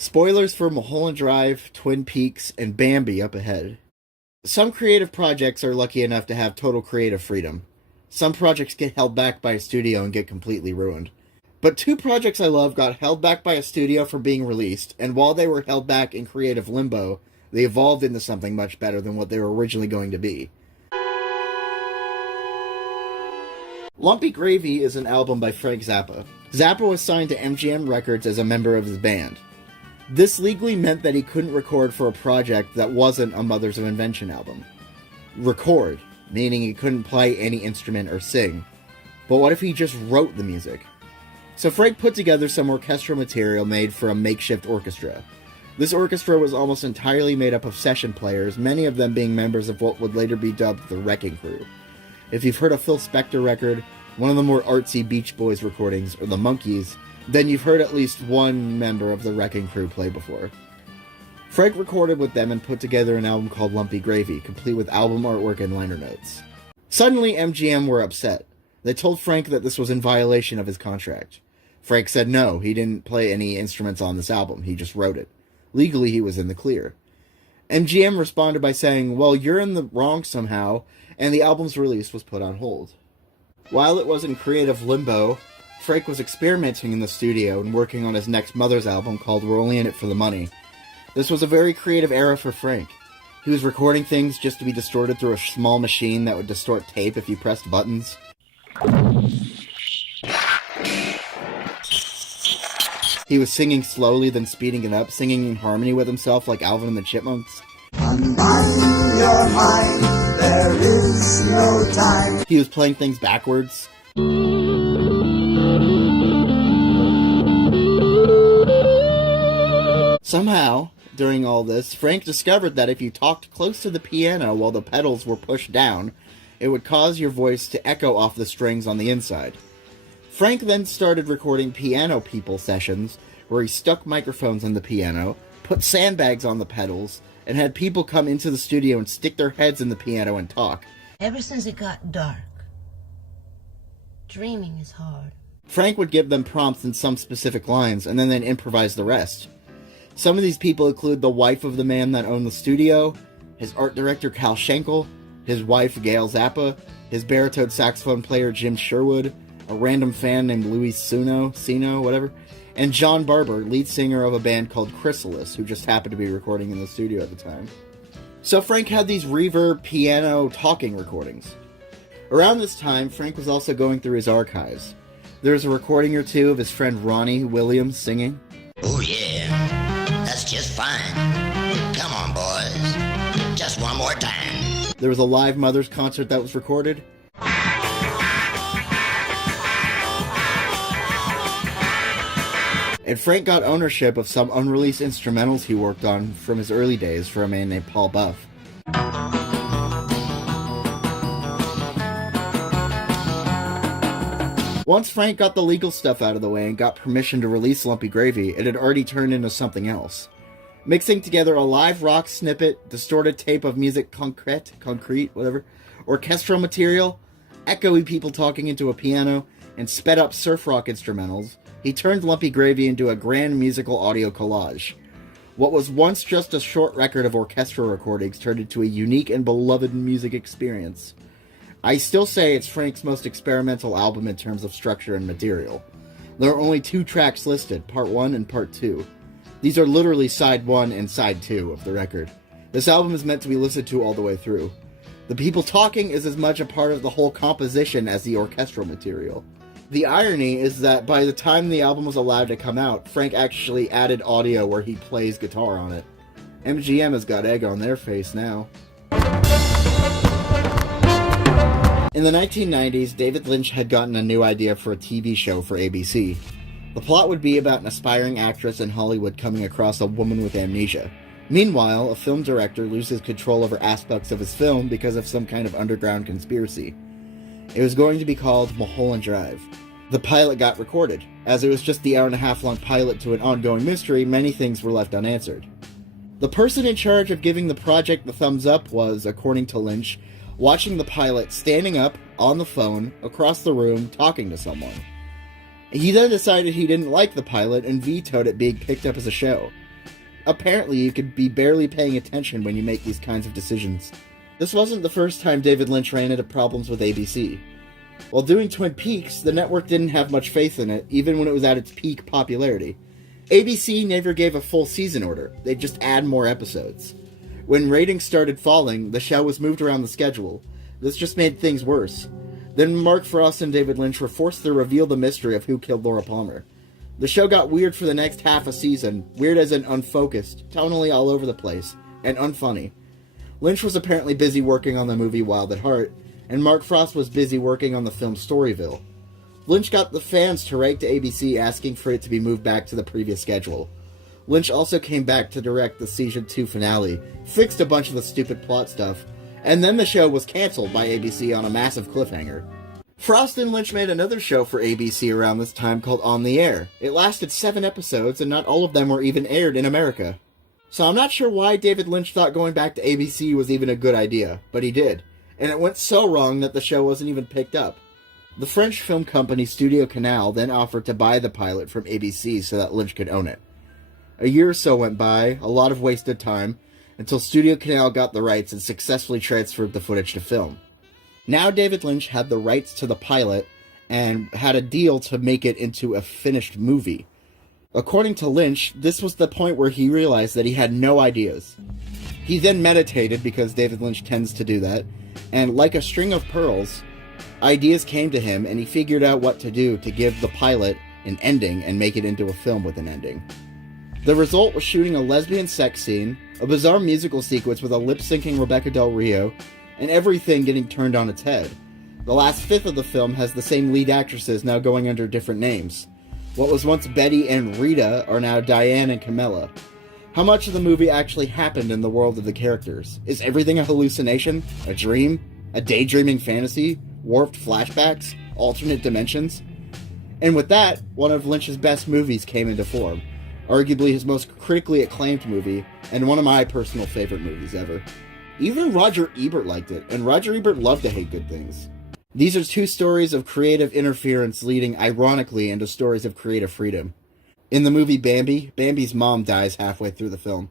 Spoilers for Mulholland Drive, Twin Peaks, and Bambi up ahead. Some creative projects are lucky enough to have total creative freedom. Some projects get held back by a studio and get completely ruined. But two projects I love got held back by a studio for being released, and while they were held back in creative limbo, they evolved into something much better than what they were originally going to be. Lumpy Gravy is an album by Frank Zappa. Zappa was signed to MGM Records as a member of his band. This legally meant that he couldn't record for a project that wasn't a Mothers of Invention album. Record, meaning he couldn't play any instrument or sing. But what if he just wrote the music? So Frank put together some orchestral material made for a makeshift orchestra. This orchestra was almost entirely made up of session players, many of them being members of what would later be dubbed the Wrecking Crew. If you've heard a Phil Spector record, one of the more artsy Beach Boys recordings, or the Monkees, then you've heard at least one member of the Wrecking Crew play before. Frank recorded with them and put together an album called Lumpy Gravy, complete with album artwork and liner notes. Suddenly, MGM were upset. They told Frank that this was in violation of his contract. Frank said no, he didn't play any instruments on this album, he just wrote it. Legally, he was in the clear. MGM responded by saying, well, you're in the wrong somehow, and the album's release was put on hold. While it was in creative limbo, Frank was experimenting in the studio and working on his next Mothers album called We're Only In It For The Money. This was a very creative era for Frank. He was recording things just to be distorted through a small machine that would distort tape if you pressed buttons. He was singing slowly, then speeding it up, singing in harmony with himself like Alvin and the Chipmunks. Unbind your mind, there is no time. He was playing things backwards. Somehow, during all this, Frank discovered that if you talked close to the piano while the pedals were pushed down, it would cause your voice to echo off the strings on the inside. Frank then started recording piano people sessions, where he stuck microphones in the piano, put sandbags on the pedals, and had people come into the studio and stick their heads in the piano and talk. Ever since it got dark, dreaming is hard. Frank would give them prompts in some specific lines, and then they'd improvise the rest. Some of these people include the wife of the man that owned the studio, his art director Cal Schenkel, his wife Gail Zappa, his baritone saxophone player Jim Sherwood, a random fan named Louis Sino, whatever, and John Barber, lead singer of a band called Chrysalis, who just happened to be recording in the studio at the time. So Frank had these reverb piano talking recordings. Around this time, Frank was also going through his archives. There was a recording or two of his friend Ronnie Williams singing. Oh yeah, that's just fine. Come on, boys. Just one more time. There was a live Mothers concert that was recorded. And Frank got ownership of some unreleased instrumentals he worked on from his early days for a man named Paul Buff. Once Frank got the legal stuff out of the way and got permission to release Lumpy Gravy, it had already turned into something else. Mixing together a live rock snippet, distorted tape of music concrete, orchestral material, echoey people talking into a piano, and sped up surf rock instrumentals, he turned Lumpy Gravy into a grand musical audio collage. What was once just a short record of orchestral recordings turned into a unique and beloved music experience. I still say it's Frank's most experimental album in terms of structure and material. There are only 2 tracks listed, Part 1 and Part 2. These are literally Side 1 and Side 2 of the record. This album is meant to be listened to all the way through. The people talking is as much a part of the whole composition as the orchestral material. The irony is that by the time the album was allowed to come out, Frank actually added audio where he plays guitar on it. MGM has got egg on their face now. In the 1990s, David Lynch had gotten a new idea for a TV show for ABC. The plot would be about an aspiring actress in Hollywood coming across a woman with amnesia. Meanwhile, a film director loses control over aspects of his film because of some kind of underground conspiracy. It was going to be called Mulholland Drive. The pilot got recorded. As it was just the hour-and-a-half-long pilot to an ongoing mystery, many things were left unanswered. The person in charge of giving the project the thumbs up was, according to Lynch, watching the pilot standing up, on the phone, across the room, talking to someone. He then decided he didn't like the pilot and vetoed it being picked up as a show. apparently you could be barely paying attention when you make these kinds of decisions. This wasn't the first time David Lynch ran into problems with ABC. While doing Twin Peaks, the network didn't have much faith in it, even when it was at its peak popularity. ABC never gave a full season order, they'd just add more episodes. When ratings started falling, the show was moved around the schedule. This just made things worse. Then Mark Frost and David Lynch were forced to reveal the mystery of who killed Laura Palmer. The show got weird for the next half a season, weird as in unfocused, tonally all over the place, and unfunny. Lynch was apparently busy working on the movie Wild at Heart, and Mark Frost was busy working on the film Storyville. Lynch got the fans to write to ABC asking for it to be moved back to the previous schedule. Lynch also came back to direct the Season 2 finale, fixed a bunch of the stupid plot stuff, and then the show was cancelled by ABC on a massive cliffhanger. Frost and Lynch made another show for ABC around this time called On the Air. It lasted 7 episodes, and not all of them were even aired in America. So I'm not sure why David Lynch thought going back to ABC was even a good idea, but he did. And it went so wrong that the show wasn't even picked up. The French film company Studio Canal then offered to buy the pilot from ABC so that Lynch could own it. A year or so went by, a lot of wasted time, until Studio Canal got the rights and successfully transferred the footage to film. Now David Lynch had the rights to the pilot and had a deal to make it into a finished movie. According to Lynch, this was the point where he realized that he had no ideas. He then meditated, because David Lynch tends to do that, and like a string of pearls, ideas came to him and he figured out what to do to give the pilot an ending and make it into a film with an ending. The result was shooting a lesbian sex scene, a bizarre musical sequence with a lip-syncing Rebecca Del Rio, and everything getting turned on its head. The last fifth of the film has the same lead actresses now going under different names. What was once Betty and Rita are now Diane and Camilla. How much of the movie actually happened in the world of the characters? Is everything a hallucination? A dream? A daydreaming fantasy? Warped flashbacks? Alternate dimensions? And with that, one of Lynch's best movies came into form. Arguably his most critically acclaimed movie, and one of my personal favorite movies ever. Even Roger Ebert liked it, and Roger Ebert loved to hate good things. These are 2 stories of creative interference leading ironically into stories of creative freedom. In the movie Bambi, Bambi's mom dies halfway through the film.